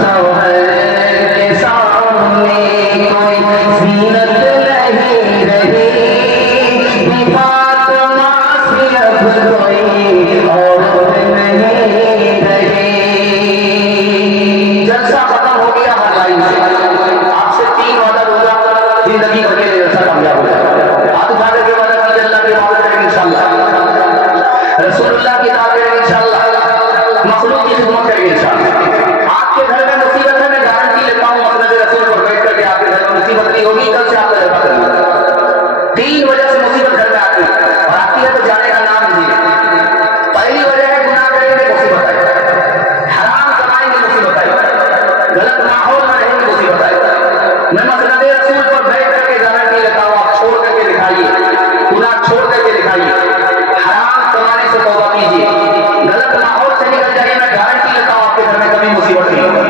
शौहर के सामने कोई जीनत नहीं रही, फातिमा से अब कोई औरत नहीं रही। जलसा खत्म हो गया हर लाइन से। आपसे 3 वादा दूंगा, जिंदगी भर के लिए जलसा कामयाब हो जाएगा। हाथ उठा करके वादा कीजिए, अल्लाह की इबादत करेंगे इंशाअल्लाह, रसूलुल्लाह की इताअत करेंगे इंशाअल्लाह, मखलूक की खिदमत करेंगे इंशाअल्लाह। आपके घर में मुसीबत है, मैं गारंटी लेता हूँ मसनद रसूल पर बैठ करके आपके घर में मुसीबत नहीं होगी। कल से आपका जलसा करेंगे। 3 वजह से मुसीबत घर में आती है, और आती है तो जाने का नाम नहीं है। पहली वजह है गुनाह करेंगे मुसीबत आएगी, हराम कमाएंगे मुसीबत आएगी, गलत माहौल में रहेंगे मुसीबत आएगी। मैं मसनद रसूल पर बैठ करके गारंटी लेता हूँ, आप छोड़ करके दिखाइए, गुनाह छोड़ करके दिखाइए, हराम कमाने से तौबा कीजिए, गलत माहौल से निकल जाइए, मैं गारंटी लेता हूँ आपके घर में कभी मुसीबत नहीं होगी।